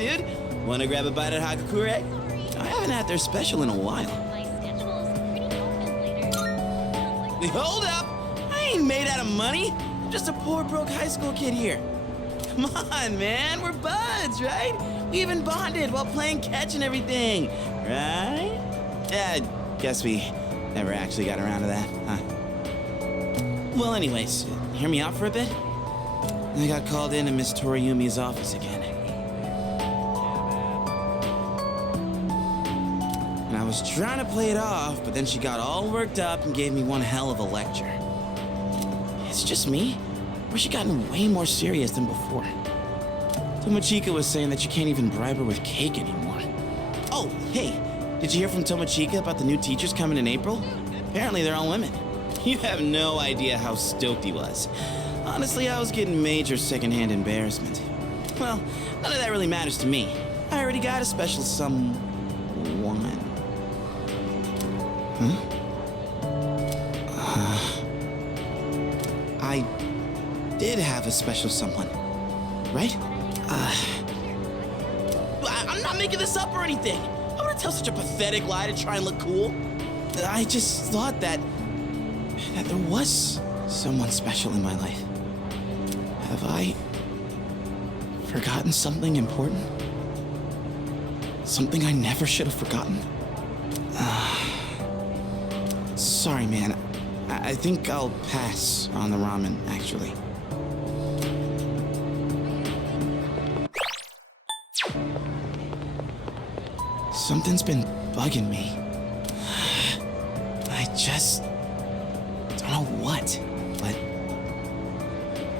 dude. Wanna grab a bite at Hagakure? I haven't had their special in a while. My schedule is pretty open later. Hold up! I ain't made out of money. I'm just a poor, broke high school kid here. Come on, man. We're buds, right? We even bonded while playing catch and everything, right? Yeah, guess we never actually got around to that, huh? Well, anyways, hear me out for a bit? I got called into Miss Toriyumi's office again. And I was trying to play it off, but then she got all worked up and gave me one hell of a lecture. It's just me? Or has she gotten way more serious than before? Tomochika was saying that you can't even bribe her with cake anymore. Oh, hey, did you hear from Tomochika about the new teachers coming in April? Apparently they're all women. You have no idea how stoked he was. Honestly, I was getting major secondhand embarrassment. Well, none of that really matters to me. I already got a special someone. Huh? I did have a special someone, right? I'm not making this up or anything. I wouldn't tell such a pathetic lie to try and look cool. I just thought that there was someone special in my life. Have I forgotten something important? Something I never should have forgotten? Sorry, man. I think I'll pass on the ramen, actually. Something's been bugging me. I just don't know what, but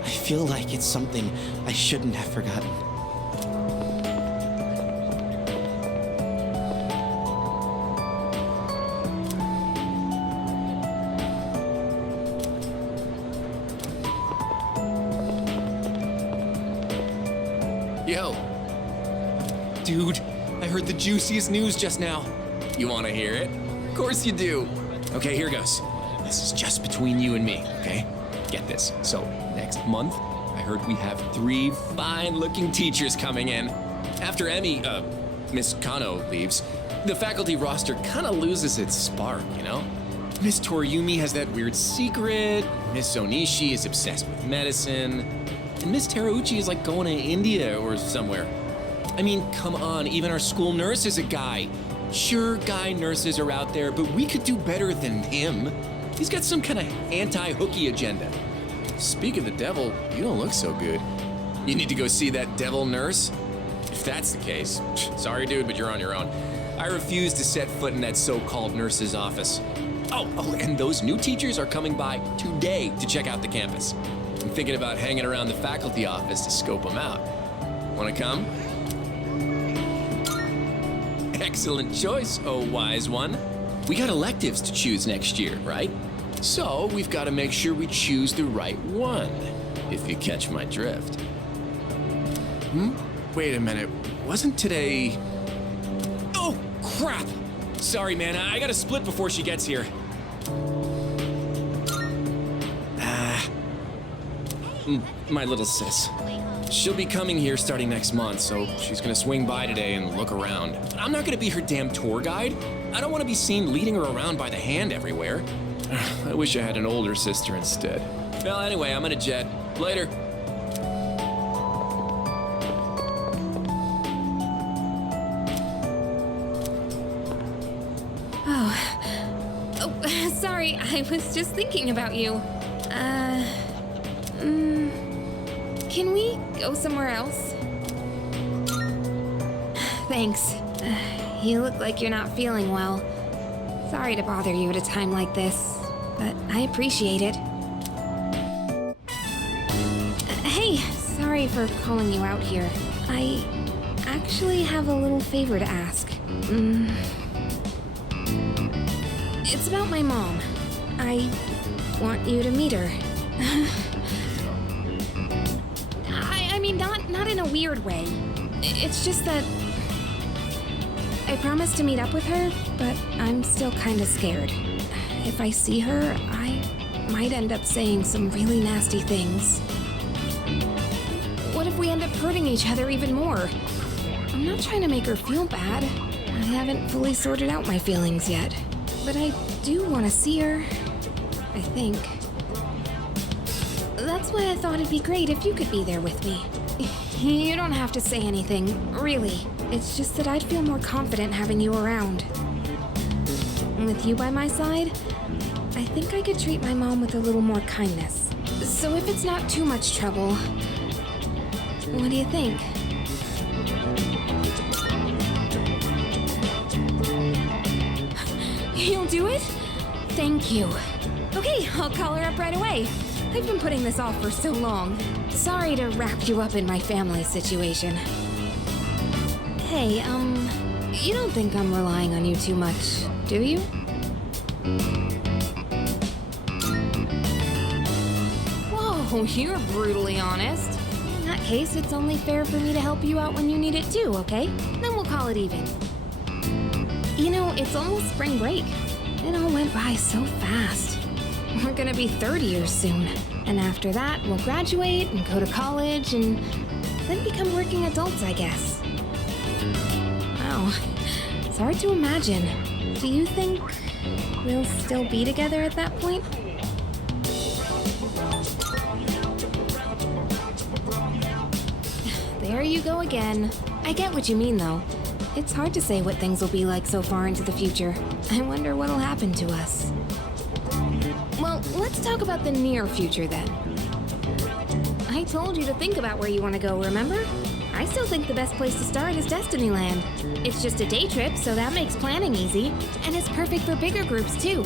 I feel like it's something I shouldn't have forgotten. Yo. Dude, I heard the juiciest news just now. You want to hear it? Of course you do. Okay, here goes. This is just between you and me, okay? Get this. So, next month, I heard we have 3 fine-looking teachers coming in. After Miss Kano leaves, the faculty roster kind of loses its spark, you know? Miss Toriyumi has that weird secret, Miss Onishi is obsessed with medicine, and Miss Terauchi is like going to India or somewhere. I mean, come on, even our school nurse is a guy. Sure, guy nurses are out there, but we could do better than him. He's got some kind of anti-hooky agenda. Speak of the devil, you don't look so good. You need to go see that devil nurse? If that's the case, sorry dude, but you're on your own. I refuse to set foot in that so-called nurse's office. Oh, and those new teachers are coming by today to check out the campus. I'm thinking about hanging around the faculty office to scope them out. Wanna come? Excellent choice, oh wise one. We got electives to choose next year, right? So we've got to make sure we choose the right one, if you catch my drift. Wait a minute, wasn't today... Oh, crap! Sorry, man, I gotta split before she gets here. My little sis. She'll be coming here starting next month, so she's gonna swing by today and look around. I'm not gonna be her damn tour guide. I don't want to be seen leading her around by the hand everywhere. I wish I had an older sister instead. Well, anyway, I'm gonna jet. Later. Oh, sorry, I was just thinking about you. Can we go somewhere else? Thanks. You look like you're not feeling well. Sorry to bother you at a time like this, but I appreciate it. Hey, sorry for calling you out here. I actually have a little favor to ask. It's about my mom. I want you to meet her. I mean, not in a weird way. It's just that I promised to meet up with her, but I'm still kind of scared. If I see her, I might end up saying some really nasty things. What if we end up hurting each other even more? I'm not trying to make her feel bad. I haven't fully sorted out my feelings yet. But I do want to see her. I think. That's why I thought it'd be great if you could be there with me. You don't have to say anything, really. It's just that I'd feel more confident having you around. With you by my side, I think I could treat my mom with a little more kindness. So if it's not too much trouble, what do you think? You'll do it? Thank you. Okay, I'll call her up right away. I've been putting this off for so long. Sorry to wrap you up in my family situation. Hey, you don't think I'm relying on you too much, do you? Whoa, you're brutally honest. In that case, it's only fair for me to help you out when you need it too, okay? Then we'll call it even. You know, it's almost spring break. It all went by so fast. We're gonna be third years soon. And after that, we'll graduate and go to college and then become working adults, I guess. Wow, it's hard to imagine. Do you think we'll still be together at that point? There you go again. I get what you mean, though. It's hard to say what things will be like so far into the future. I wonder what'll happen to us. Well, let's talk about the near future then. I told you to think about where you want to go, remember? I still think the best place to start is Destinyland. It's just a day trip, so that makes planning easy. And it's perfect for bigger groups, too.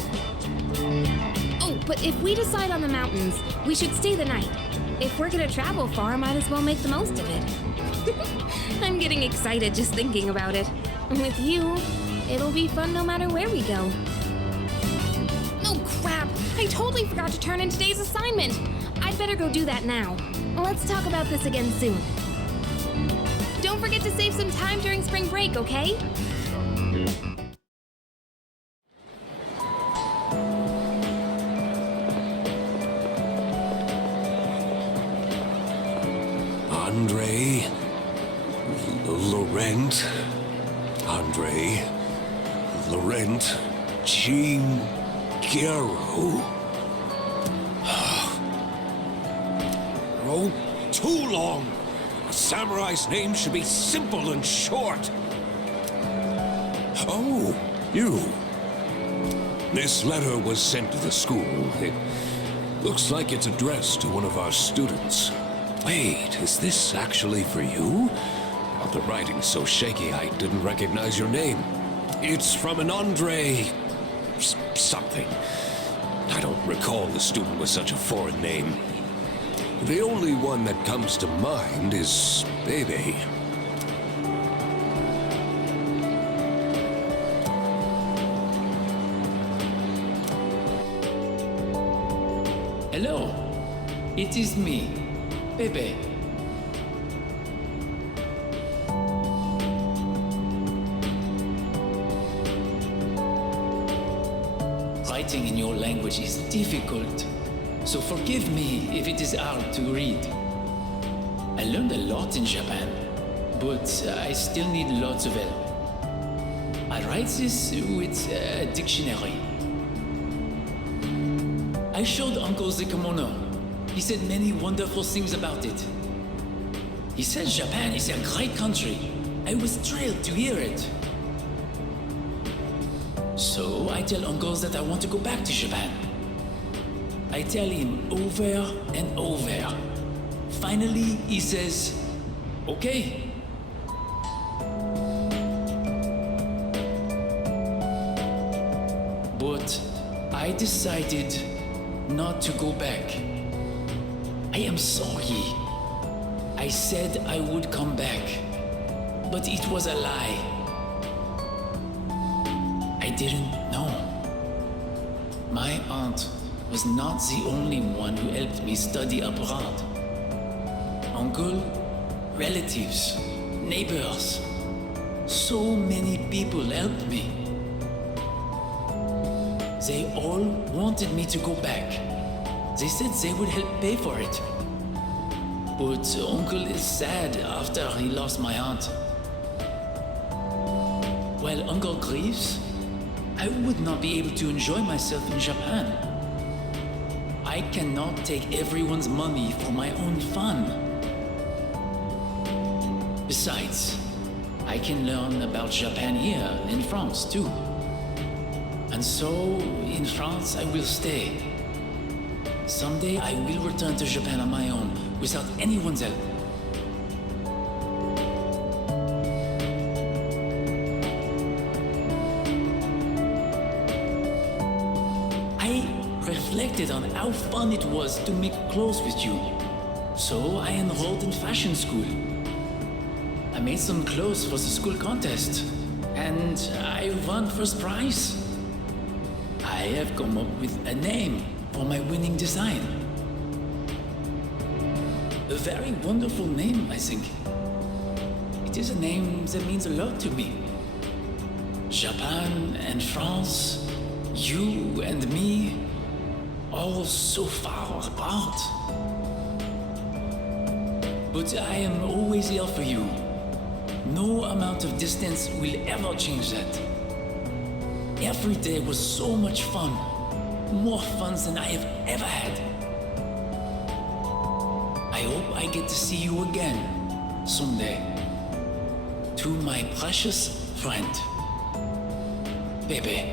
Oh, but if we decide on the mountains, we should stay the night. If we're gonna travel far, might as well make the most of it. I'm getting excited just thinking about it. With you, it'll be fun no matter where we go. Oh crap! I totally forgot to turn in today's assignment! I'd better go do that now. Let's talk about this again soon. Don't forget to save some time during spring break, okay? Andre, Laurent, Andre, Laurent, Jean Guerrero. Oh, too long. A samurai's name should be simple and short. Oh, you. This letter was sent to the school. It looks like it's addressed to one of our students. Wait, is this actually for you? Well, the writing's so shaky I didn't recognize your name. It's from an Andre... something. I don't recall the student with such a foreign name. The only one that comes to mind is Bebe. Hello, it is me, Bebe. Writing in your language is difficult, so forgive me if it is hard to read. I learned a lot in Japan, but I still need lots of help. I write this with a dictionary. I showed Uncle the kimono. He said many wonderful things about it. He said Japan is a great country. I was thrilled to hear it. So I tell Uncle that I want to go back to Japan. I tell him over and over. Finally, he says, okay. But I decided not to go back. I am sorry. I said I would come back, but it was a lie. I didn't know. My aunt was not the only one who helped me study abroad. Uncle, relatives, neighbors, so many people helped me. They all wanted me to go back. They said they would help pay for it. But Uncle is sad after he lost my aunt. while Uncle grieves, I would not be able to enjoy myself in Japan. I cannot take everyone's money for my own fun. Besides, I can learn about Japan here in France too. And so, in France, I will stay. Someday I will return to Japan on my own, without anyone's help. I reflected on how fun it was to make clothes with you. So I enrolled in fashion school. I made some clothes for the school contest, and I won first prize. I have come up with a name for my winning design. A very wonderful name, I think. It is a name that means a lot to me. Japan and France, you and me, all so far apart. But I am always here for you. No amount of distance will ever change that. Every day was so much fun. More fun than I have ever had. I hope I get to see you again someday. To my precious friend, Bebe.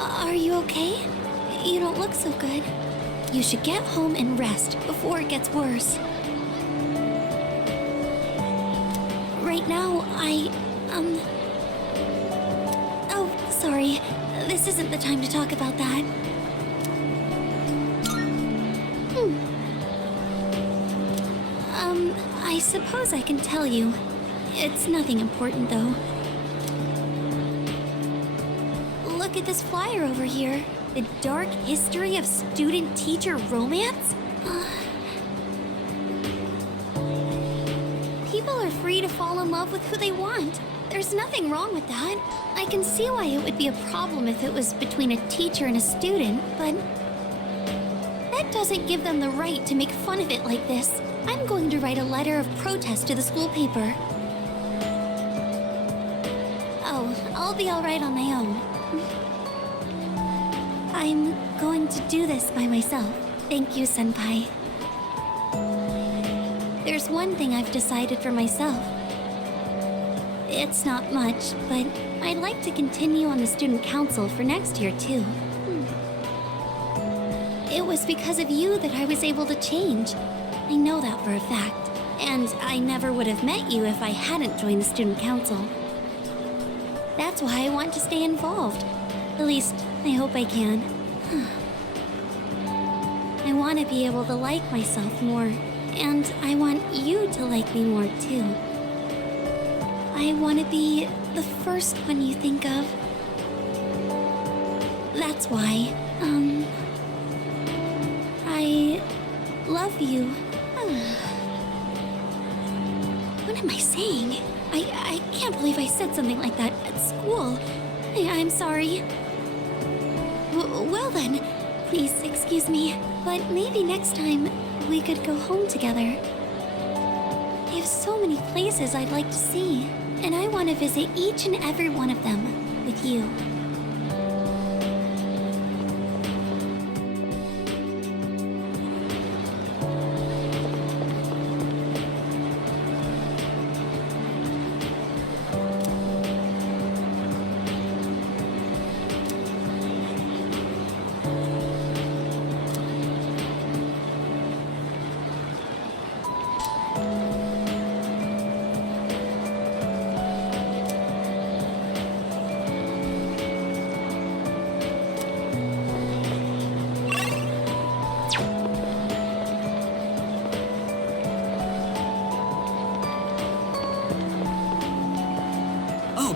Are you okay? You don't look so good. You should get home and rest before it gets worse. Right now, Oh, sorry. This isn't the time to talk about that. I suppose I can tell you. It's nothing important, though. Look at this flyer over here. The dark history of student-teacher romance? People are free to fall in love with who they want. There's nothing wrong with that. I can see why it would be a problem if it was between a teacher and a student, but that doesn't give them the right to make fun of it like this. I'm going to write a letter of protest to the school paper. Oh, I'll be all right on my own. I'm going to do this by myself. Thank you, Senpai. There's one thing I've decided for myself. It's not much, but I'd like to continue on the student council for next year, too. It was because of you that I was able to change. I know that for a fact. And I never would have met you if I hadn't joined the student council. That's why I want to stay involved. At least, I hope I can. I want to be able to like myself more. And I want you to like me more, too. I want to be the first one you think of. That's why, I love you. What am I saying? I can't believe I said something like that at school. I'm sorry. Well then, please excuse me, but maybe next time we could go home together. I have so many places I'd like to see, and I want to visit each and every one of them with you.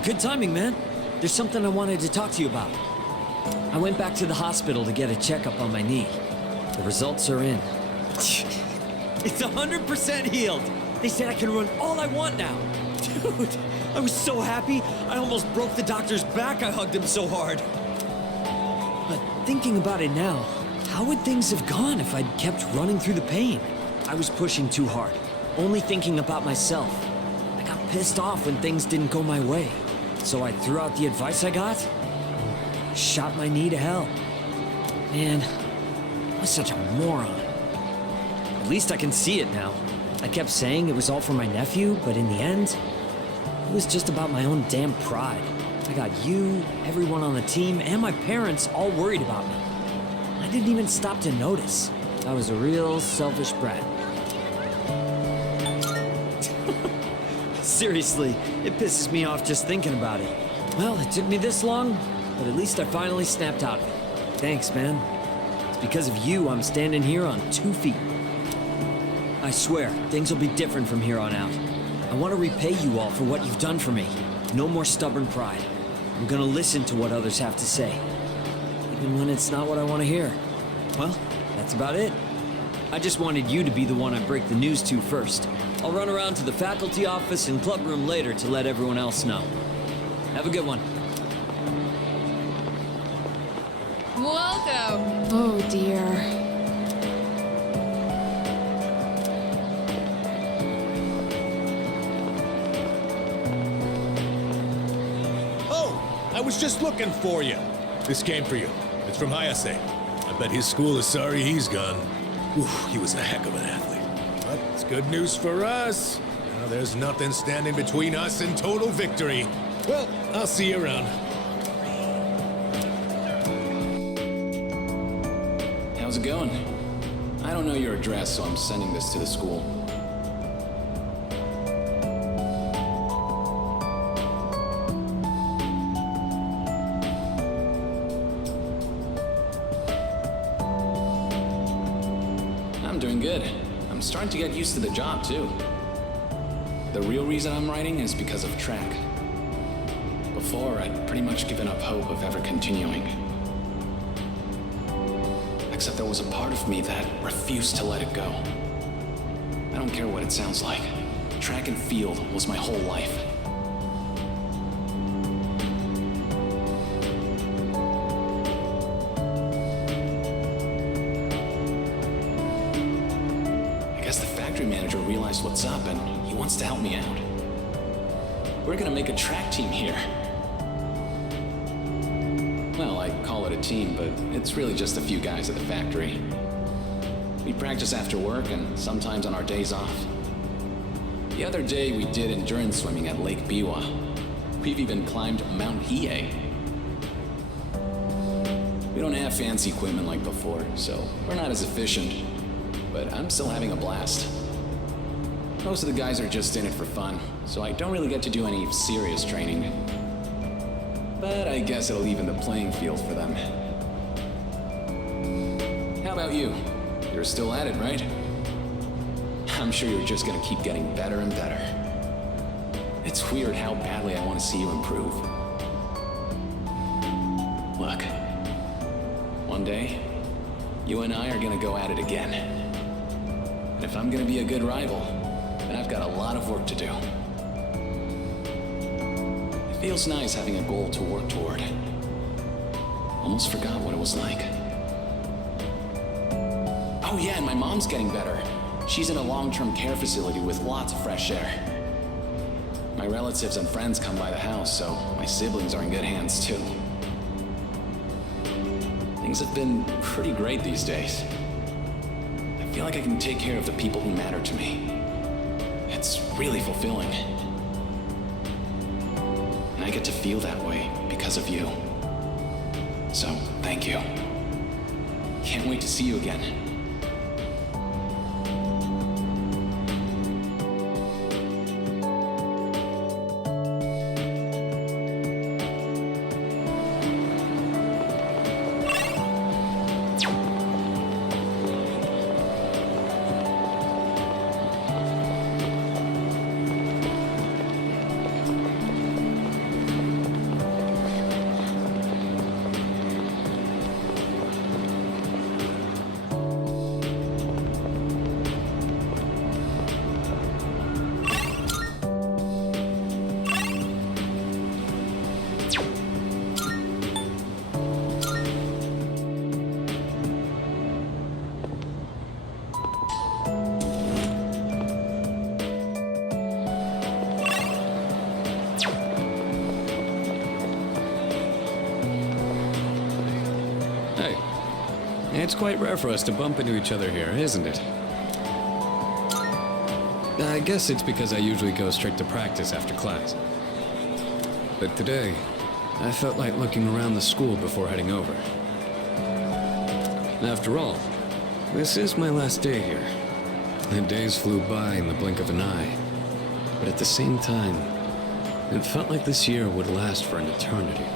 good timing, man. There's something I wanted to talk to you about. I went back to the hospital to get a checkup on my knee. The results are in. It's 100% healed. They said I can run all I want now. Dude, I was so happy. I almost broke the doctor's back. I hugged him so hard. But thinking about it now, how would things have gone if I'd kept running through the pain? I was pushing too hard, only thinking about myself. I got pissed off when things didn't go my way. So I threw out the advice I got, shot my knee to hell. Man, I was such a moron. At least I can see it now. I kept saying it was all for my nephew, but in the end, it was just about my own damn pride. I got you, everyone on the team, and my parents all worried about me. I didn't even stop to notice. I was a real selfish brat. Seriously, it pisses me off just thinking about it. Well, it took me this long, but at least I finally snapped out of it. Thanks, man. It's because of you I'm standing here on 2 feet. I swear, things will be different from here on out. I want to repay you all for what you've done for me. No more stubborn pride. I'm gonna listen to what others have to say, even when it's not what I want to hear. Well, that's about it. I just wanted you to be the one I break the news to first. I'll run around to the faculty office and club room later to let everyone else know. Have a good one. Welcome. Oh dear. Oh, I was just looking for you. This came for you. It's from Hayase. I bet his school is sorry he's gone. Oof, he was a heck of an athlete. But it's good news for us. Now there's nothing standing between us and total victory. Well, I'll see you around. How's it going? I don't know your address, so I'm sending this to the school. I'm doing good. I'm starting to get used to the job, too. The real reason I'm writing is because of track. Before, I'd pretty much given up hope of ever continuing. Except there was a part of me that refused to let it go. I don't care what it sounds like. Track and field was my whole life. I guess the factory manager realized what's up and he wants to help me out. We're gonna make a track team here. Well, I call it a team, but it's really just a few guys at the factory. We practice after work and sometimes on our days off. The other day we did endurance swimming at Lake Biwa. We've even climbed Mount Hiei. We don't have fancy equipment like before, so we're not as efficient, but I'm still having a blast. Most of the guys are just in it for fun, so I don't really get to do any serious training. But I guess it'll even the playing field for them. How about you? You're still at it, right? I'm sure you're just gonna keep getting better and better. It's weird how badly I want to see you improve. Look, one day, you and I are gonna go at it again. And if I'm gonna be a good rival, then I've got a lot of work to do. It feels nice having a goal to work toward. Almost forgot what it was like. Oh yeah, and my mom's getting better. She's in a long-term care facility with lots of fresh air. My relatives and friends come by the house, so my siblings are in good hands too. Things have been pretty great these days. I feel like I can take care of the people who matter to me. It's really fulfilling. And I get to feel that way because of you. So, thank you. Can't wait to see you again. It's quite rare for us to bump into each other here, isn't it? I guess it's because I usually go straight to practice after class. But today, I felt like looking around the school before heading over. After all, this is my last day here. The days flew by in the blink of an eye. But at the same time, it felt like this year would last for an eternity.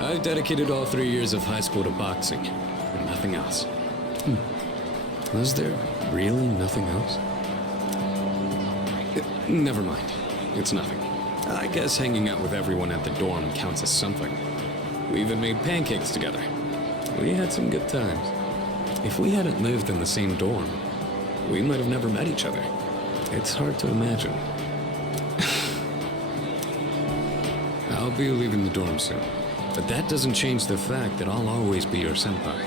I've dedicated all 3 years of high school to boxing, and nothing else. Was there really nothing else? Never mind. It's nothing. I guess hanging out with everyone at the dorm counts as something. We even made pancakes together. We had some good times. If we hadn't lived in the same dorm, we might have never met each other. It's hard to imagine. I'll be leaving the dorm soon, but that doesn't change the fact that I'll always be your senpai.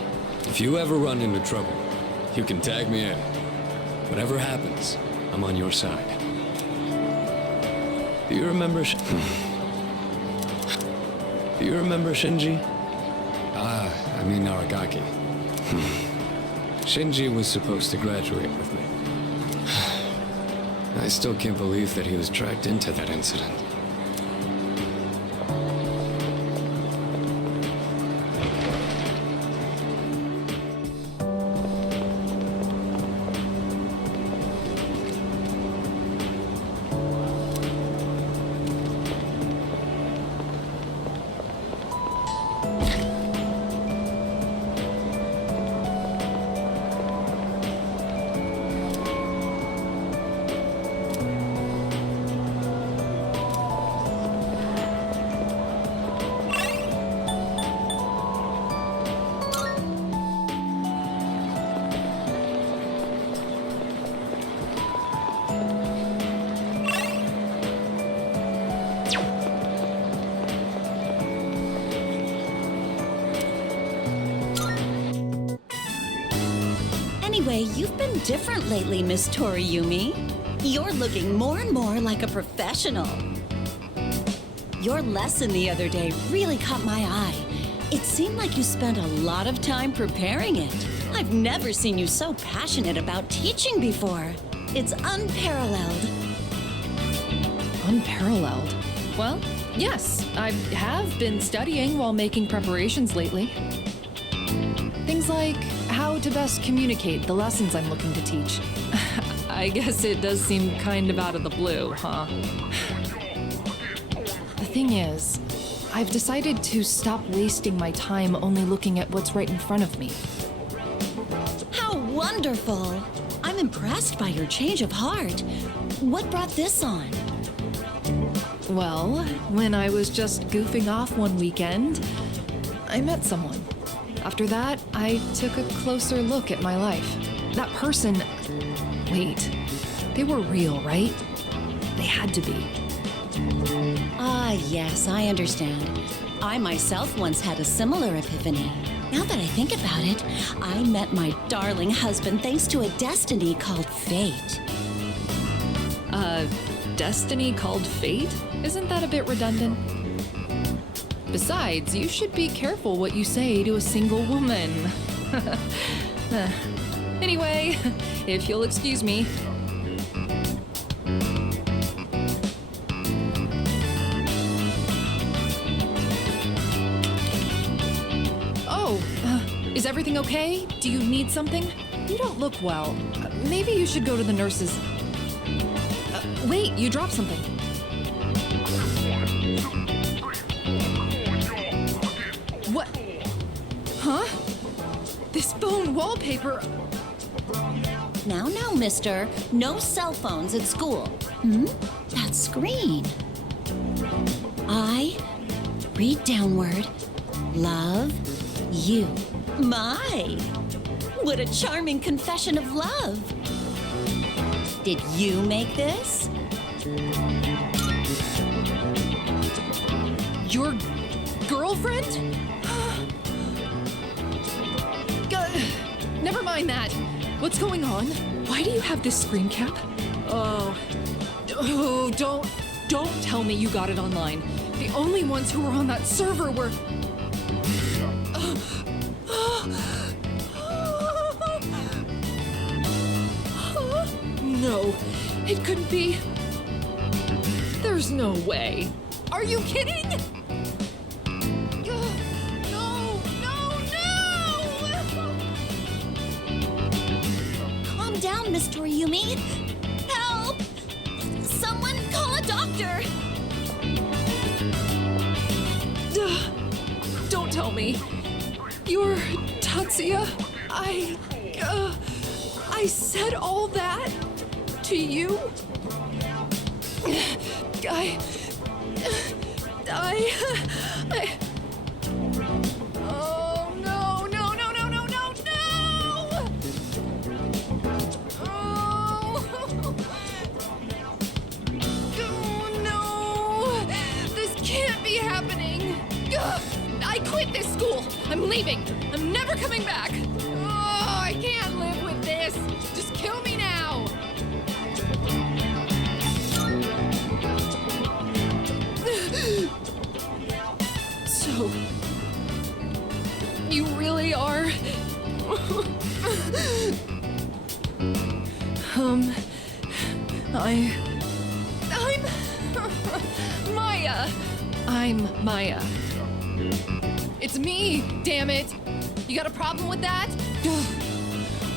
If you ever run into trouble, you can tag me in. Whatever happens, I'm on your side. Do you remember Do you remember Shinji? I mean Aragaki. Shinji was supposed to graduate with me. I still can't believe that he was dragged into that incident. Anyway, you've been different lately, Miss Toriyumi. You're looking more and more like a professional. Your lesson the other day really caught my eye. It seemed like you spent a lot of time preparing it. I've never seen you so passionate about teaching before. It's unparalleled. Unparalleled? Well, yes, I have been studying while making preparations lately. Things like how to best communicate the lessons I'm looking to teach. I guess it does seem kind of out of the blue, huh? The thing is, I've decided to stop wasting my time only looking at what's right in front of me. How wonderful! I'm impressed by your change of heart. What brought this on? Well, when I was just goofing off one weekend, I met someone. After that, I took a closer look at my life. That person... Wait, they were real, right? They had to be. Ah, yes, I understand. I myself once had a similar epiphany. Now that I think about it, I met my darling husband thanks to a destiny called fate. Destiny called fate? Isn't that a bit redundant? Besides, you should be careful what you say to a single woman. Anyway, if you'll excuse me. Oh, is everything okay? Do you need something? You don't look well. Maybe you should go to the nurses. Wait, you dropped something. What? Huh? This phone wallpaper... Now, mister. No cell phones at school. That screen. I read downward. Love you. My! What a charming confession of love. Did you make this? Your girlfriend? Never mind that. What's going on? Why do you have this screen cap? Oh, don't tell me you got it online. The only ones who were on that server were... No, it couldn't be. There's no way. Are you kidding? No, no, no! Calm down, Miss Toriumi. Help! Someone call a doctor! Don't tell me. You're Tatsuya? I said all that to you? I... Oh, no, no, no, no, no, no, no! Oh, no! This can't be happening! I quit this school! I'm leaving! I'm never coming back! Oh, I can't live with this! Just kill me now! So, you really are? I'm Maya. I'm Maya. It's me, damn it. You got a problem with that?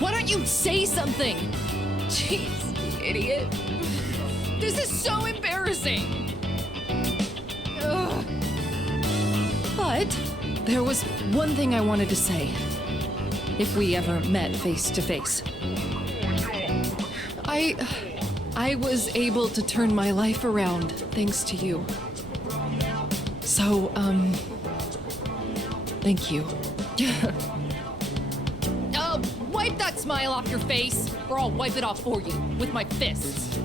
Why don't you say something? Jeez, you idiot. This is so embarrassing. Ugh. But there was one thing I wanted to say. If we ever met face to face. I was able to turn my life around thanks to you. So, thank you. Wipe that smile off your face, or I'll wipe it off for you with my fists.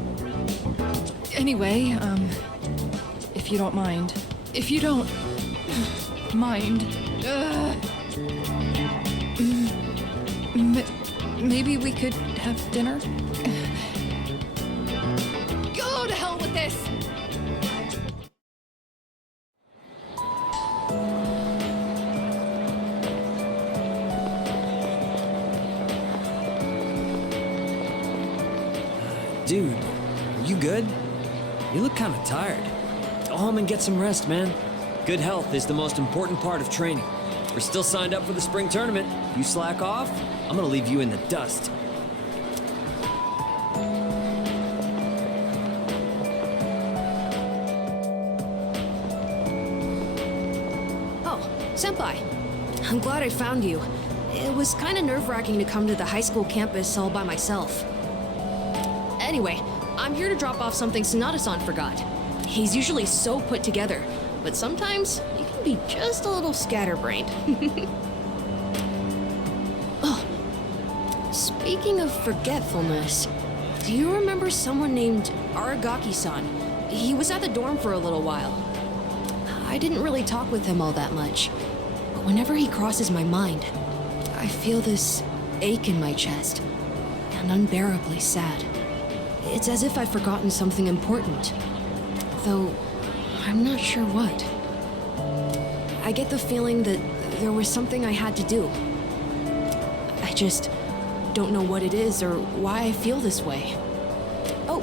Anyway, if you don't mind. If you don't mind, maybe we could have dinner? Go to hell with this! Dude, are you good? You look kind of tired. Go home and get some rest, man. Good health is the most important part of training. We're still signed up for the spring tournament. If you slack off, I'm gonna leave you in the dust. Oh, Senpai. I'm glad I found you. It was kind of nerve-wracking to come to the high school campus all by myself. Anyway, I'm here to drop off something Sonata-san forgot. He's usually so put together, but sometimes he can be just a little scatterbrained. Oh, speaking of forgetfulness, do you remember someone named Aragaki-san? He was at the dorm for a little while. I didn't really talk with him all that much, but whenever he crosses my mind, I feel this ache in my chest, and unbearably sad. It's as if I've forgotten something important, though I'm not sure what. I get the feeling that there was something I had to do. I just don't know what it is or why I feel this way. Oh,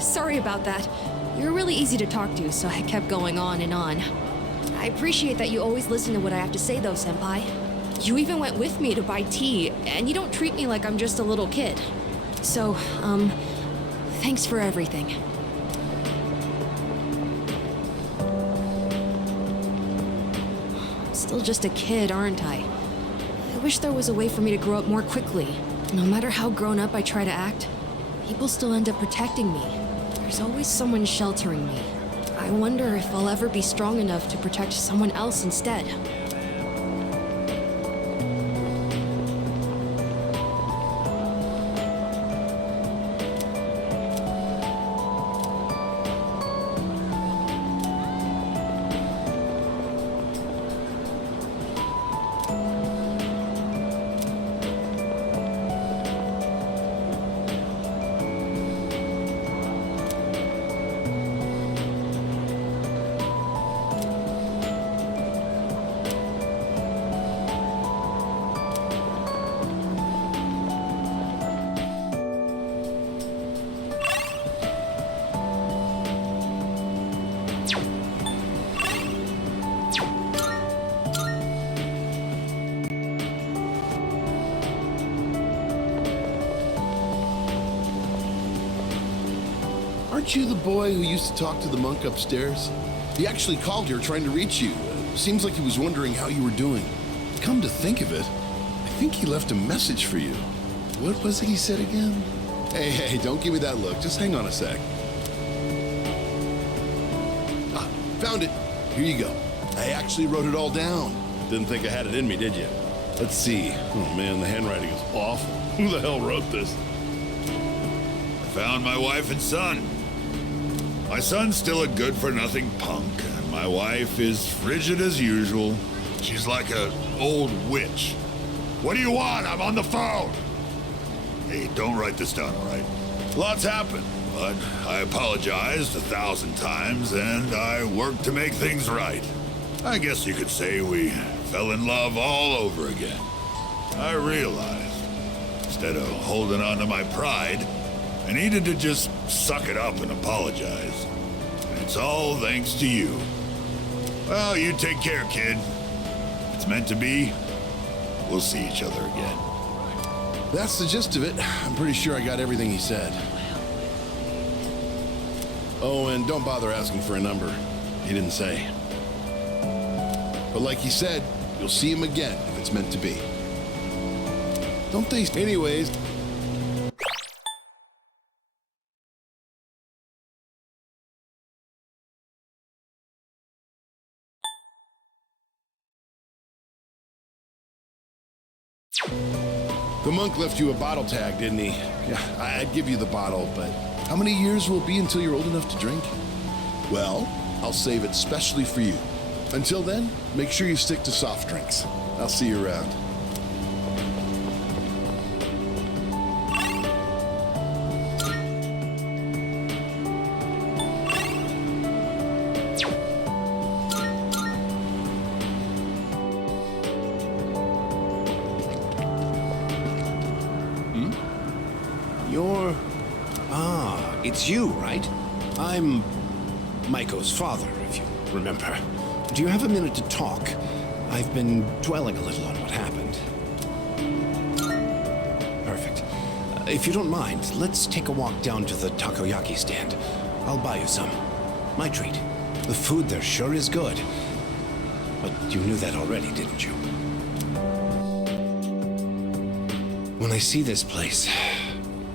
sorry about that. You're really easy to talk to, so I kept going on and on. I appreciate that you always listen to what I have to say, though, Senpai. You even went with me to buy tea, and you don't treat me like I'm just a little kid. So, thanks for everything. Still just a kid, aren't I? I wish there was a way for me to grow up more quickly. No matter how grown up I try to act, people still end up protecting me. There's always someone sheltering me. I wonder if I'll ever be strong enough to protect someone else instead. Aren't you the boy who used to talk to the monk upstairs? He actually called here trying to reach you. Seems like he was wondering how you were doing. Come to think of it, I think he left a message for you. What was it he said again? Hey, don't give me that look. Just hang on a sec. Ah, found it. Here you go. I actually wrote it all down. Didn't think I had it in me, did you? Let's see. Oh man, the handwriting is awful. Who the hell wrote this? I found my wife and son. My son's still a good-for-nothing punk, and my wife is frigid as usual. She's like an old witch. What do you want? I'm on the phone. Hey, don't write this down, all right? Lots happened, but I apologized 1,000 times, and I worked to make things right. I guess you could say we fell in love all over again. I realized, instead of holding on to my pride, I needed to just suck it up and apologize. And it's all thanks to you. Well, you take care, kid. If it's meant to be, we'll see each other again. That's the gist of it. I'm pretty sure I got everything he said. Oh, and don't bother asking for a number. He didn't say. But like he said, you'll see him again if it's meant to be. Don't they? Anyways. The monk left you a bottle tag, didn't he? Yeah, I'd give you the bottle, but how many years will it be until you're old enough to drink? Well, I'll save it specially for you. Until then, make sure you stick to soft drinks. I'll see you around. It's you, right? I'm Maiko's father, if you remember. Do you have a minute to talk? I've been dwelling a little on what happened. Perfect. If you don't mind, let's take a walk down to the takoyaki stand. I'll buy you some. My treat. The food there sure is good. But you knew that already, didn't you? When I see this place,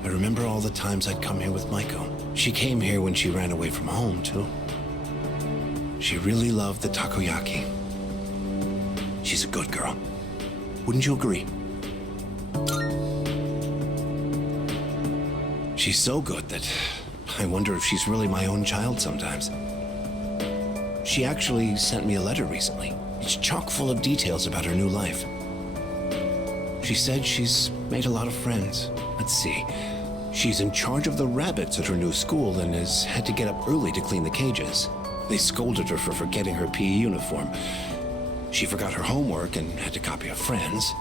I remember all the times I'd come here with Maiko. She came here when she ran away from home, too. She really loved the takoyaki. She's a good girl. Wouldn't you agree? She's so good that I wonder if she's really my own child sometimes. She actually sent me a letter recently. It's chock full of details about her new life. She said she's made a lot of friends. Let's see. She's in charge of the rabbits at her new school and has had to get up early to clean the cages. They scolded her for forgetting her PE uniform. She forgot her homework and had to copy a friend's.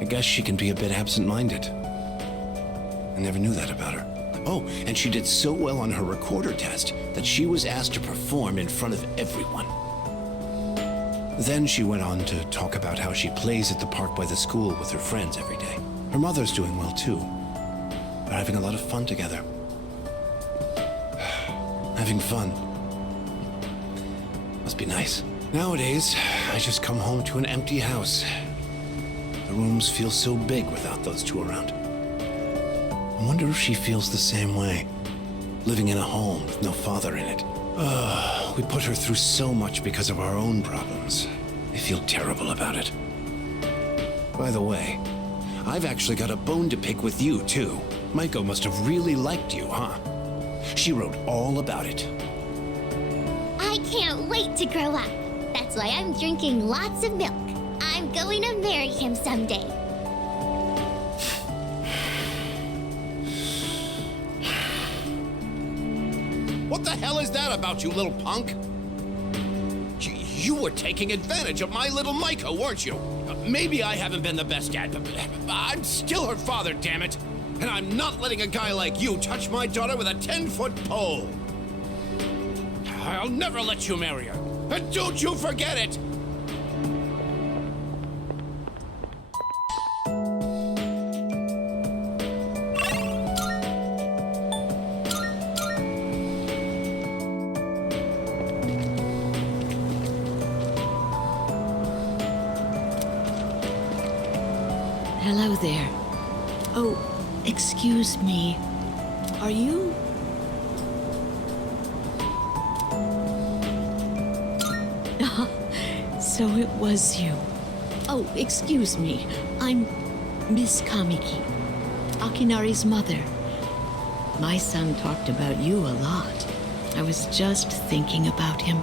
I guess she can be a bit absent-minded. I never knew that about her. Oh, and she did so well on her recorder test that she was asked to perform in front of everyone. Then she went on to talk about how she plays at the park by the school with her friends every day. Her mother's doing well, too. They're having a lot of fun together. Having fun. Must be nice. Nowadays, I just come home to an empty house. The rooms feel so big without those two around. I wonder if she feels the same way. Living in a home with no father in it. We put her through so much because of our own problems. I feel terrible about it. By the way, I've actually got a bone to pick with you, too. Maiko must have really liked you, huh? She wrote all about it. I can't wait to grow up. That's why I'm drinking lots of milk. I'm going to marry him someday. What the hell is that about, you little punk? You were taking advantage of my little Maiko, weren't you? Maybe I haven't been the best dad, but I'm still her father, damn it. And I'm not letting a guy like you touch my daughter with a 10-foot pole. I'll never let you marry her. And don't you forget it! Hello there. Oh, excuse me. Are you... So it was you. Oh, excuse me. I'm Miss Kamiki, Akinari's mother. My son talked about you a lot. I was just thinking about him.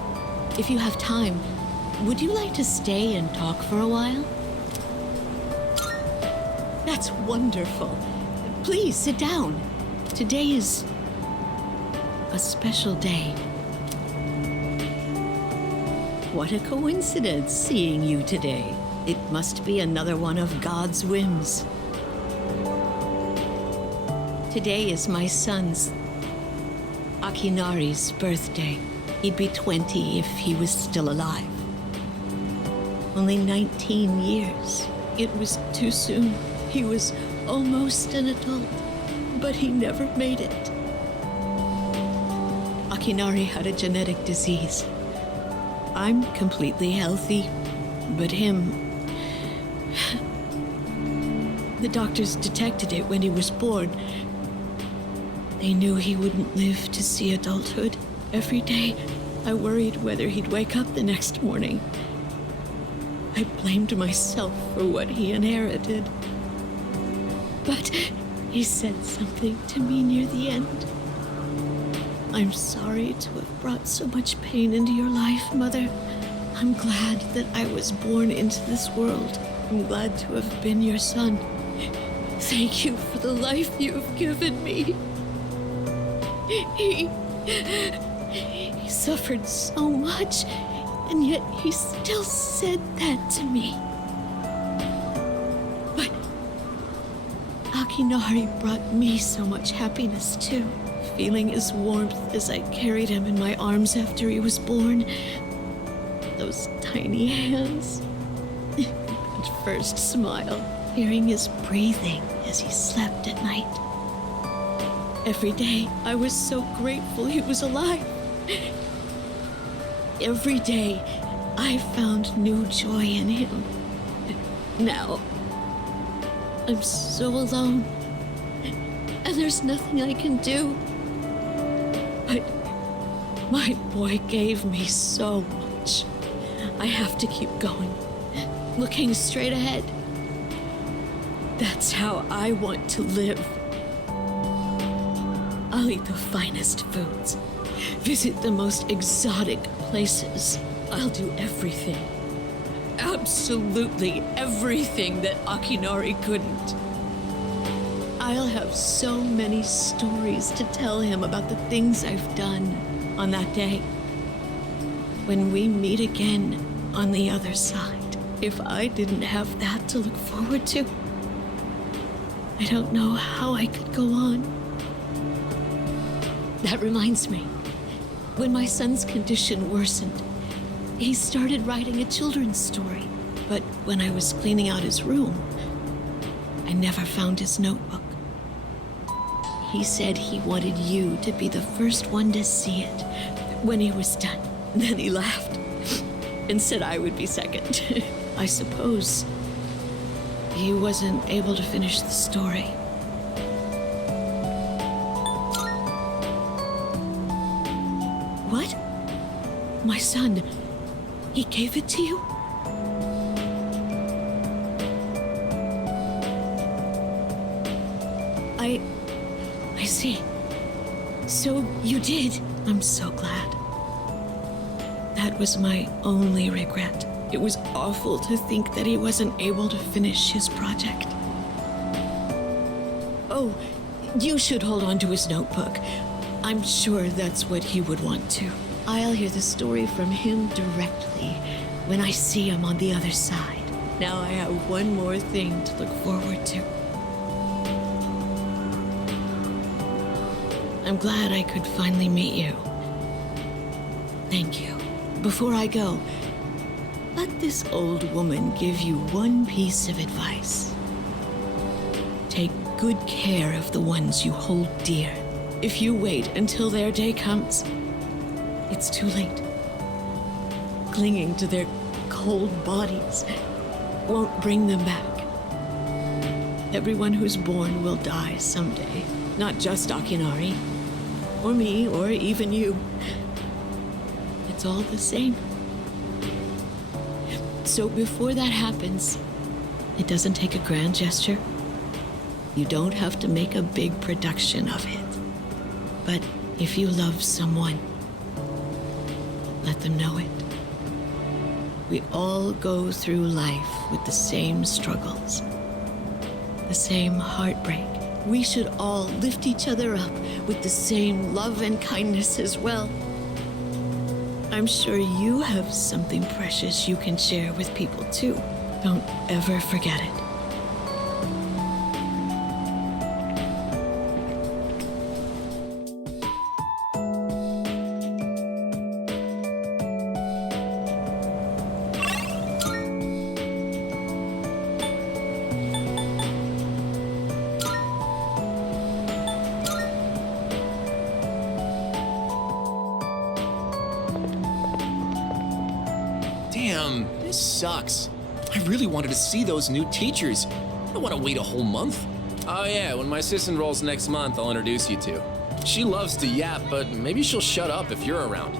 If you have time, would you like to stay and talk for a while? That's wonderful. Please sit down. Today is a special day. What a coincidence seeing you today. It must be another one of God's whims. Today is my son's, Akinari's birthday. He'd be 20 if he was still alive. Only 19 years. It was too soon. He was almost an adult, but he never made it. Akinari had a genetic disease. I'm completely healthy, but him... The doctors detected it when he was born. They knew he wouldn't live to see adulthood. Every day, I worried whether he'd wake up the next morning. I blamed myself for what he inherited. But he said something to me near the end. I'm sorry to have brought so much pain into your life, Mother. I'm glad that I was born into this world. I'm glad to have been your son. Thank you for the life you have given me. He suffered so much, and yet he still said that to me. But Akinari brought me so much happiness, too. Feeling his warmth as I carried him in my arms after he was born. Those tiny hands. That first smile. Hearing his breathing as he slept at night. Every day, I was so grateful he was alive. Every day, I found new joy in him. Now, I'm so alone. And there's nothing I can do. But my boy gave me so much. I have to keep going, looking straight ahead. That's how I want to live. I'll eat the finest foods, visit the most exotic places. I'll do everything. Absolutely everything that Akinari couldn't. I'll have so many stories to tell him about the things I've done on that day. When we meet again on the other side, if I didn't have that to look forward to, I don't know how I could go on. That reminds me, when my son's condition worsened, he started writing a children's story. But when I was cleaning out his room, I never found his notebook. He said he wanted you to be the first one to see it when he was done. Then he laughed and said I would be second. I suppose he wasn't able to finish the story. What? My son, he gave it to you? I see. So you did. I'm so glad. That was my only regret. It was awful to think that he wasn't able to finish his project. Oh, you should hold on to his notebook. I'm sure that's what he would want to. I'll hear the story from him directly when I see him on the other side. Now I have one more thing to look forward to. I'm glad I could finally meet you. Thank you. Before I go, let this old woman give you one piece of advice. Take good care of the ones you hold dear. If you wait until their day comes, it's too late. Clinging to their cold bodies won't bring them back. Everyone who's born will die someday. Not just Akinari, or me, or even you. It's all the same. So before that happens, it doesn't take a grand gesture. You don't have to make a big production of it. But if you love someone, let them know it. We all go through life with the same struggles, the same heartbreak. We should all lift each other up with the same love and kindness as well. I'm sure you have something precious you can share with people too. Don't ever forget it. Damn, this sucks. I really wanted to see those new teachers. I don't want to wait a whole month. Oh yeah, when my sis enrolls next month, I'll introduce you to. She loves to yap, but maybe she'll shut up if you're around.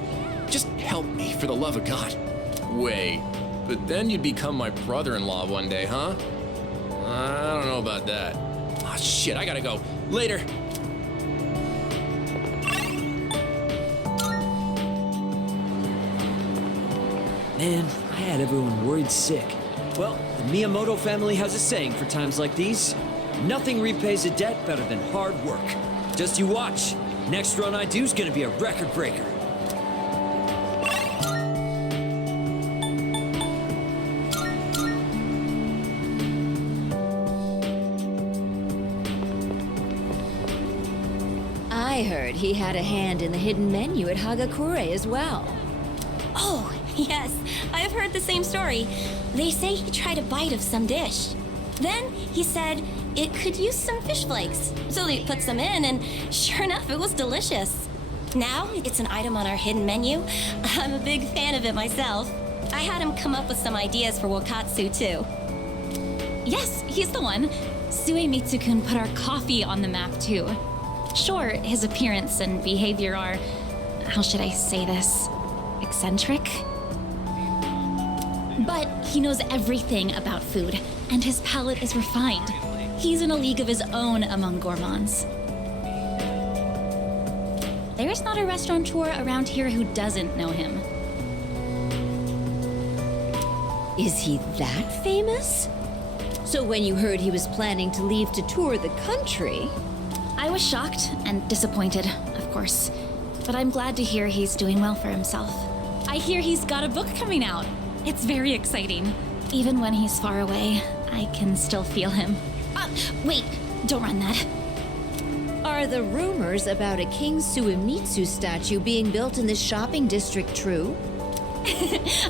Just help me, for the love of God. Wait, but then you'd become my brother-in-law one day, huh? I don't know about that. Ah, shit, I gotta go. Later. Man, I had everyone worried sick. Well, the Miyamoto family has a saying for times like these. Nothing repays a debt better than hard work. Just you watch. Next run I do is gonna be a record breaker. I heard he had a hand in the hidden menu at Hagakure as well. Oh, yes, I've heard the same story. They say he tried a bite of some dish. Then he said it could use some fish flakes. So he put some in, and sure enough, it was delicious. Now it's an item on our hidden menu. I'm a big fan of it myself. I had him come up with some ideas for Wakatsu, too. Yes, he's the one. Suemitsu-kun put our coffee on the map, too. Sure, his appearance and behavior are, how should I say this, eccentric? But he knows everything about food, and his palate is refined. He's in a league of his own among gourmands. There's not a restaurateur around here who doesn't know him. Is he that famous? So when you heard he was planning to leave to tour the country... I was shocked and disappointed, of course. But I'm glad to hear he's doing well for himself. I hear he's got a book coming out. It's very exciting. Even when he's far away, I can still feel him. Wait, don't run that. Are the rumors about a King Suemitsu statue being built in this shopping district true?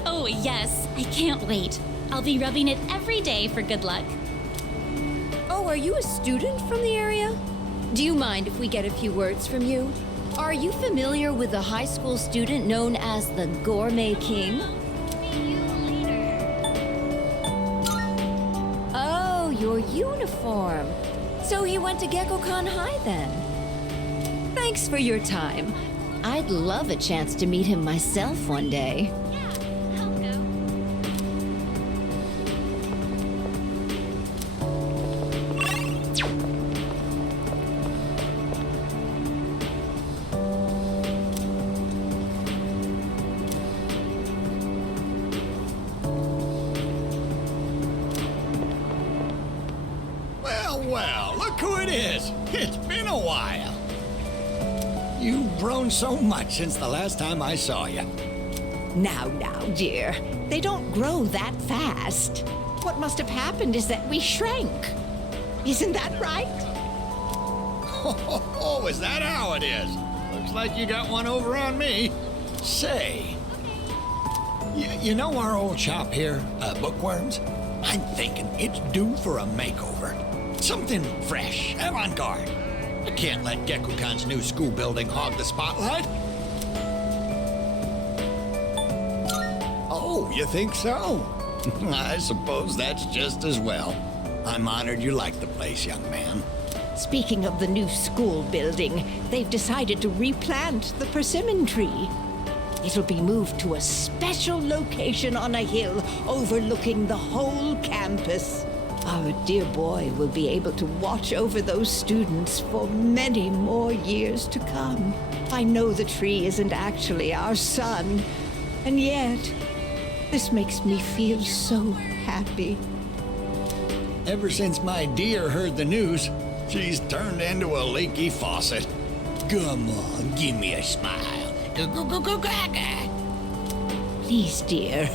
Oh, yes. I can't wait. I'll be rubbing it every day for good luck. Oh, are you a student from the area? Do you mind if we get a few words from you? Are you familiar with a high school student known as the Gourmet King? Oh, your uniform. So he went to Gekkoukan High then? Thanks for your time. I'd love a chance to meet him myself one day. Well, look who it is. It's been a while. You've grown so much since the last time I saw you. Now, dear. They don't grow that fast. What must have happened is that we shrank. Isn't that right? Oh, is that how it is? Looks like you got one over on me. Say, you know our old shop here, Bookworms? I'm thinking it's due for a makeover. Something fresh, avant-garde. I can't let Gekkoukan's new school building hog the spotlight. Oh, you think so? I suppose that's just as well. I'm honored you like the place, young man. Speaking of the new school building, they've decided to replant the persimmon tree. It'll be moved to a special location on a hill overlooking the whole campus. Our dear boy will be able to watch over those students for many more years to come. I know the tree isn't actually our son, and yet, this makes me feel so happy. Ever since my dear heard the news, she's turned into a leaky faucet. Come on, give me a smile. Please, dear.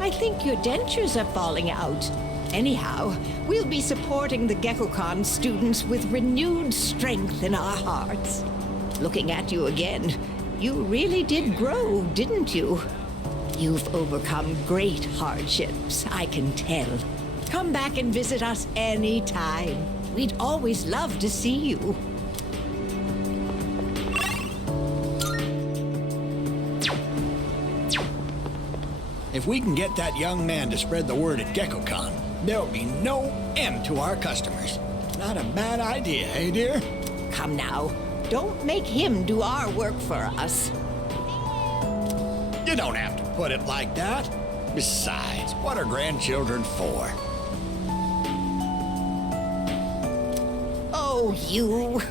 I think your dentures are falling out. Anyhow, we'll be supporting the GeckoCon students with renewed strength in our hearts. Looking at you again, you really did grow, didn't you? You've overcome great hardships, I can tell. Come back and visit us anytime. We'd always love to see you. If we can get that young man to spread the word at GeckoCon, there'll be no end to our customers. Not a bad idea, eh, dear? Come now, don't make him do our work for us. You don't have to put it like that. Besides, what are grandchildren for? Oh, you.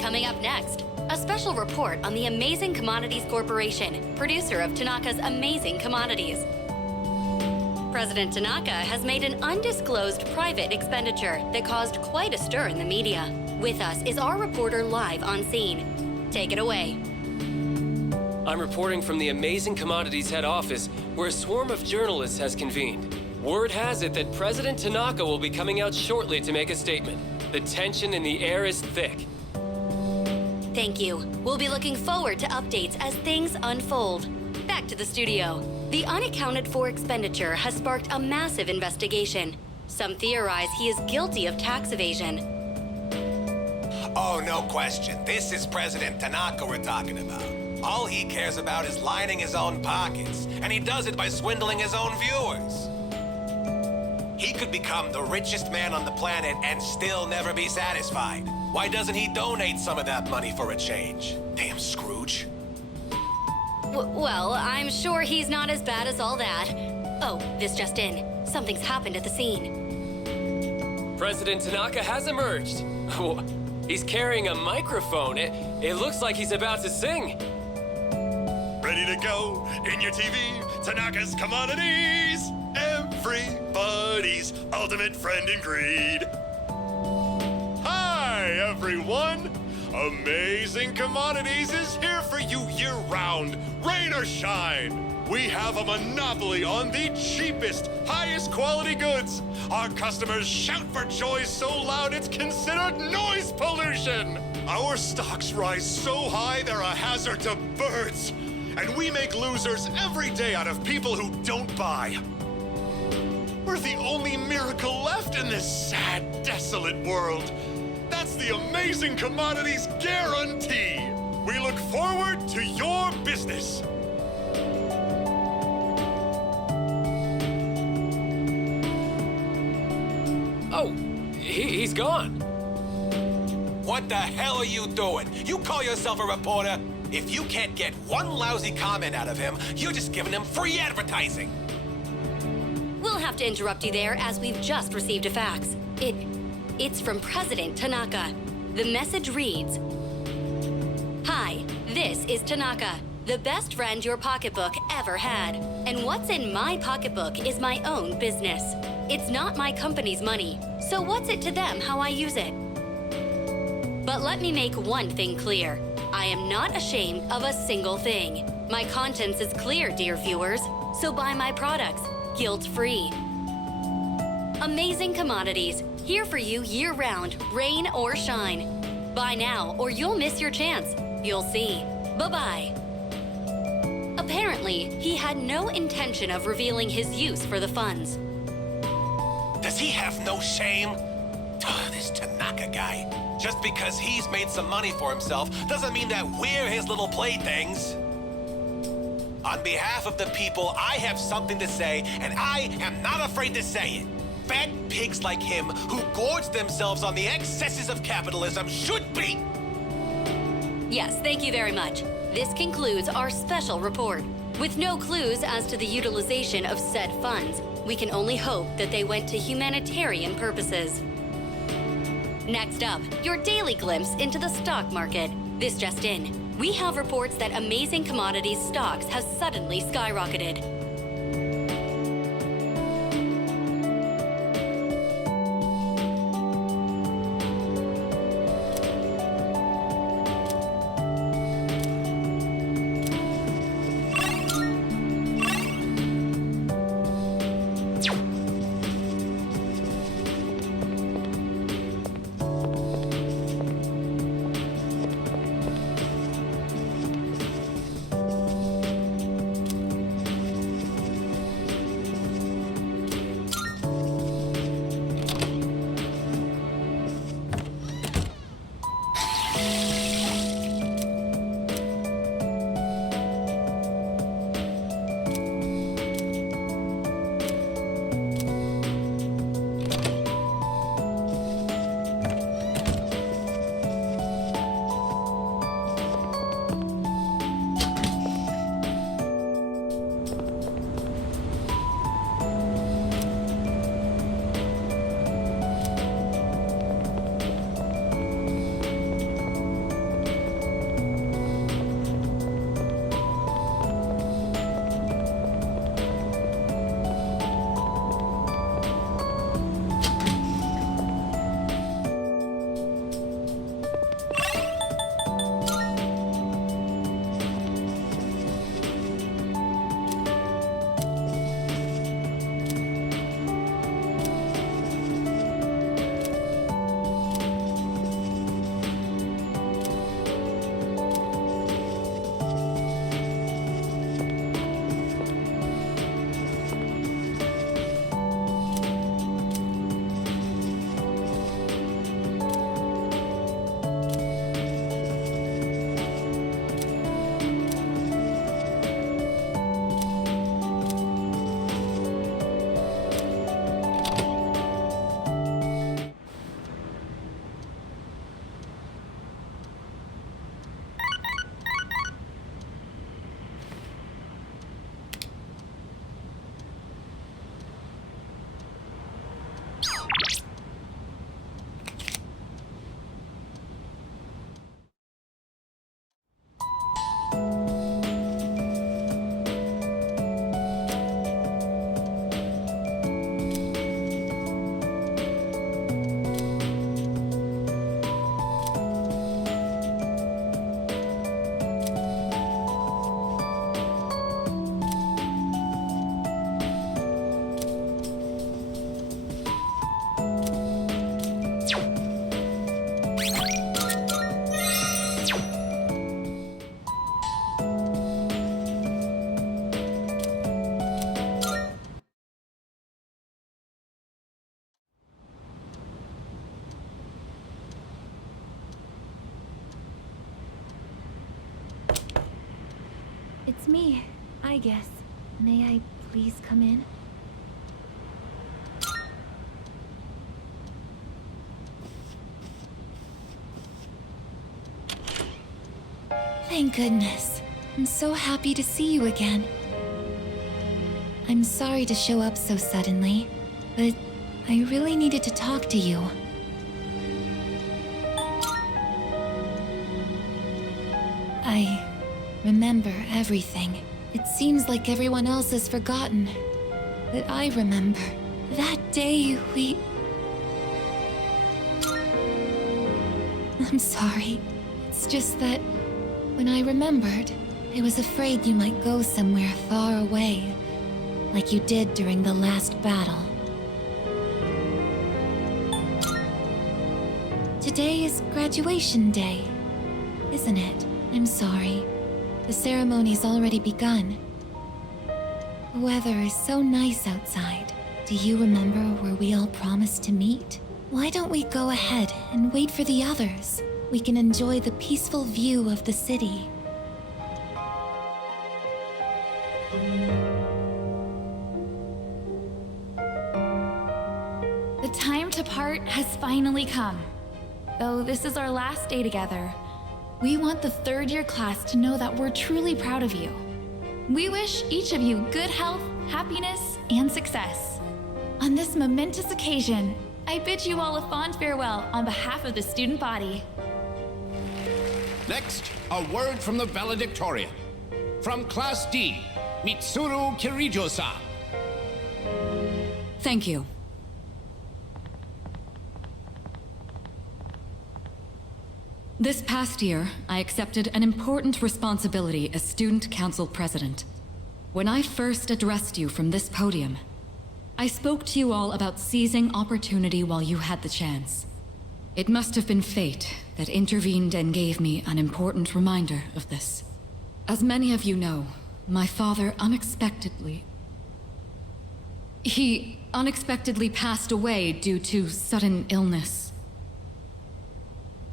Coming up next, a special report on the Amazing Commodities Corporation, producer of Tanaka's Amazing Commodities. President Tanaka has made an undisclosed private expenditure that caused quite a stir in the media. With us is our reporter live on scene. Take it away. I'm reporting from the Amazing Commodities head office, where a swarm of journalists has convened. Word has it that President Tanaka will be coming out shortly to make a statement. The tension in the air is thick. Thank you. We'll be looking forward to updates as things unfold. Back to the studio. The unaccounted for expenditure has sparked a massive investigation. Some theorize he is guilty of tax evasion. Oh, no question. This is President Tanaka we're talking about. All he cares about is lining his own pockets, and he does it by swindling his own viewers. He could become the richest man on the planet and still never be satisfied. Why doesn't he donate some of that money for a change? Damn Scrooge. Well, I'm sure he's not as bad as all that. Oh, this just in. Something's happened at the scene. President Tanaka has emerged. He's carrying a microphone. It looks like he's about to sing. Ready to go in your TV, Tanaka's Commodities. Everybody's ultimate friend in greed. Hi, everyone. Amazing Commodities is here for you year-round, rain or shine. We have a monopoly on the cheapest, highest quality goods. Our customers shout for joy so loud it's considered noise pollution. Our stocks rise so high they're a hazard to birds. And we make losers every day out of people who don't buy. We're the only miracle left in this sad, desolate world. That's the Amazing Commodities guarantee. We look forward to your business. Oh, he's gone. What the hell are you doing? You call yourself a reporter? If you can't get one lousy comment out of him, you're just giving him free advertising. We'll have to interrupt you there as we've just received a fax. It's from President Tanaka. The message reads, "Hi, this is Tanaka. the best friend your pocketbook ever had. And what's in my pocketbook is my own business. It's not my company's money, so what's it to them how I use it? But let me make one thing clear. I am not ashamed of a single thing. My conscience is clear, dear viewers, so buy my products, guilt-free. Amazing Commodities, here for you year-round, rain or shine. Buy now or you'll miss your chance. You'll see. Bye-bye. Apparently, he had no intention of revealing his use for the funds. Does he have no shame? This Tanaka guy. Just because he's made some money for himself doesn't mean that we're his little playthings. On behalf of the people, I have something to say, and I am not afraid to say it. Fat pigs like him who gorge themselves on the excesses of capitalism should be... Yes, thank you very much. This concludes our special report. With no clues as to the utilization of said funds, we can only hope that they went to humanitarian purposes. Next up, your daily glimpse into the stock market. This just in. We have reports that Amazing Commodities stocks have suddenly skyrocketed. It's me, I guess. May I please come in? Thank goodness. I'm so happy to see you again. I'm sorry to show up so suddenly, but I really needed to talk to you. I remember everything. It seems like everyone else has forgotten. But I remember. That day we... I'm sorry. It's just that when I remembered, I was afraid you might go somewhere far away, like you did during the last battle. Today is graduation day, isn't it? I'm sorry. The ceremony's already begun. The weather is so nice outside. Do you remember where we all promised to meet? Why don't we go ahead and wait for the others? We can enjoy the peaceful view of the city. The time to part has finally come. Though this is our last day together, we want the third-year class to know that we're truly proud of you. We wish each of you good health, happiness, and success. On this momentous occasion, I bid you all a fond farewell on behalf of the student body. Next, a word from the valedictorian. From Class D, Mitsuru Kirijo-san. Thank you. This past year, I accepted an important responsibility as Student Council President. When I first addressed you from this podium, I spoke to you all about seizing opportunity while you had the chance. It must have been fate that intervened and gave me an important reminder of this. As many of you know, my father unexpectedly passed away due to sudden illness.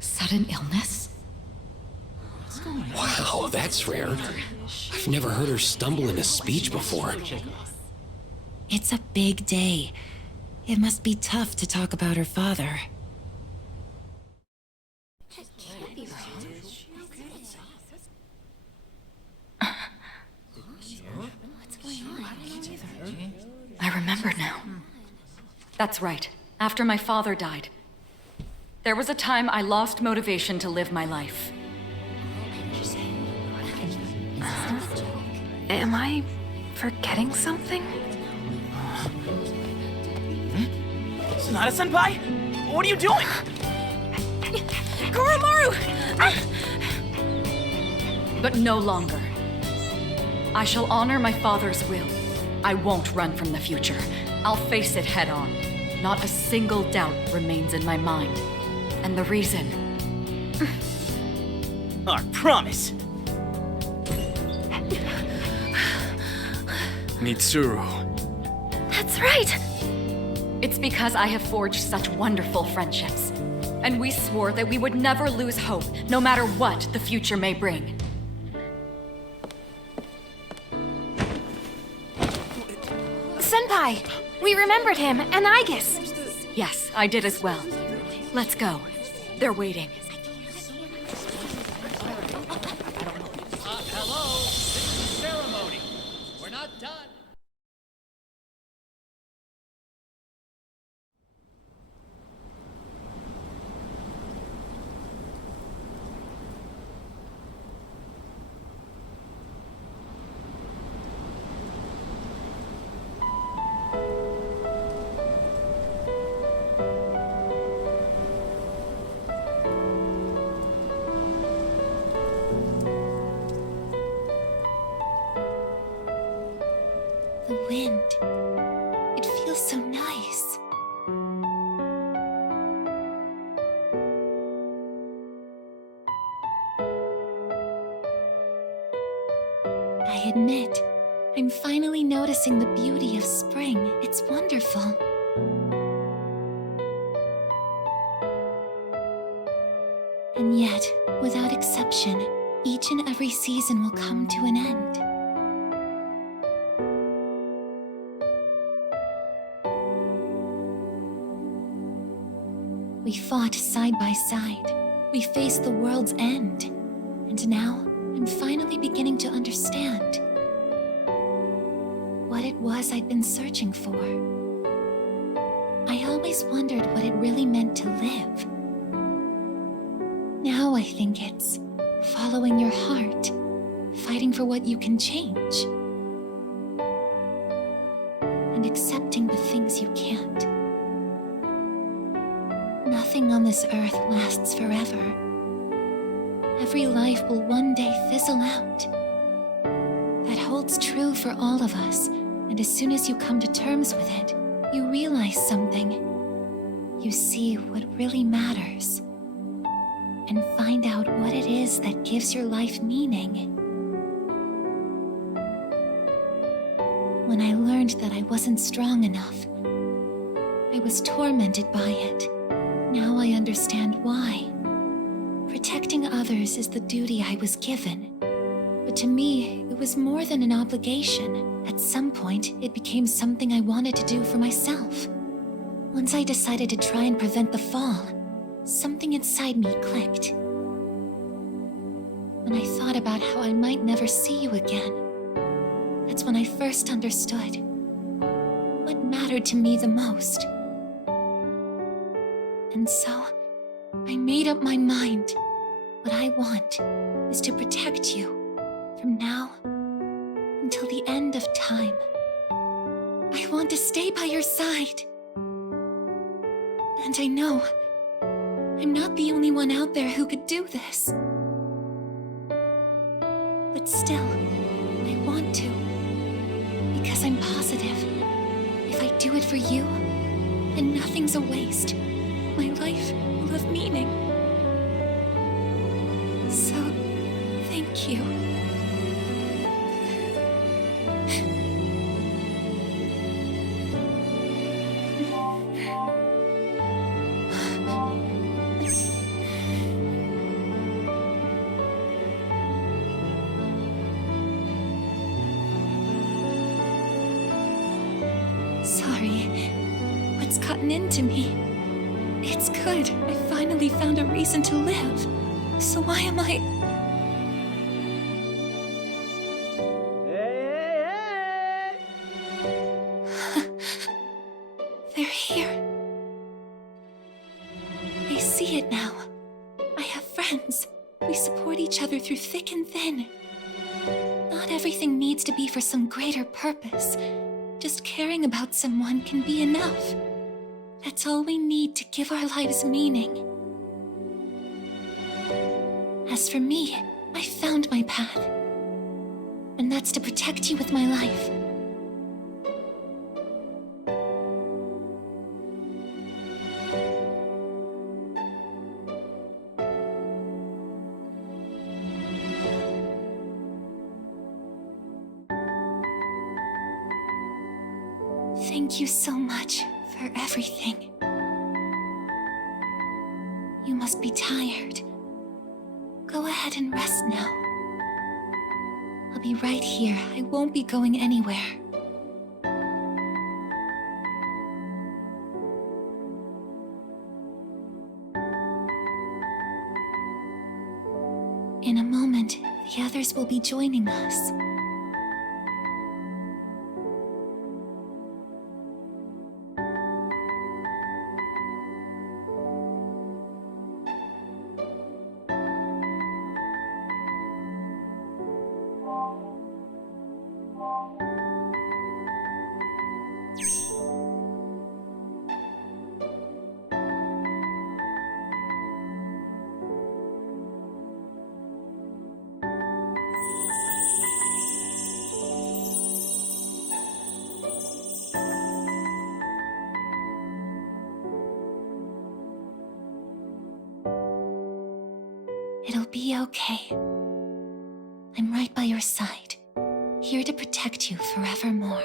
Sudden illness? Wow, that's rare. I've never heard her stumble in a speech before. It's a big day. It must be tough to talk about her father. I remember now. That's right. After my father died, there was a time I lost motivation to live my life. Am I forgetting something? Sonata-senpai? What are you doing? Koromaru! But no longer. I shall honor my father's will. I won't run from the future. I'll face it head on. Not a single doubt remains in my mind. And the reason... Our promise. Mitsuru. That's right! It's because I have forged such wonderful friendships. And we swore that we would never lose hope, no matter what the future may bring. Senpai! We remembered him, and Aigis! Yes, I did as well. Let's go. They're waiting. Hello, this is the ceremony. We're not done. The wind. It feels so nice. I admit, I'm finally noticing the beauty of spring. It's wonderful. And yet, without exception, each and every season will come to an end. We fought side by side. We faced the world's end. And now, I'm finally beginning to understand what it was I'd been searching for. I always wondered what it really meant to live. Now I think it's following your heart, fighting for what you can change, and accepting the things you can't. Nothing on this earth lasts forever. Every life will one day fizzle out. That holds true for all of us, and as soon as you come to terms with it, you realize something. You see what really matters, and find out what it is that gives your life meaning. When I learned that I wasn't strong enough, I was tormented by it. Now I understand why. Protecting others is the duty I was given. But to me, it was more than an obligation. At some point, it became something I wanted to do for myself. Once I decided to try and prevent the fall, something inside me clicked. When I thought about how I might never see you again, that's when I first understood what mattered to me the most. And so, I made up my mind. What I want is to protect you from now until the end of time. I want to stay by your side. And I know I'm not the only one out there who could do this. But still, I want to. Because I'm positive, if I do it for you, then nothing's a waste. My life will have meaning. So, thank you. Sorry, what's gotten into me? It's good. I finally found a reason to live. So why am I... They're here. I see it now. I have friends. We support each other through thick and thin. Not everything needs to be for some greater purpose. Just caring about someone can be enough. That's all we need to give our lives meaning. As for me, I found my path. And that's to protect you with my life. Thank you so much for everything. You must be tired. Go ahead and rest now. I'll be right here. I won't be going anywhere. In a moment, the others will be joining us. It'll be okay. I'm right by your side, here to protect you forevermore.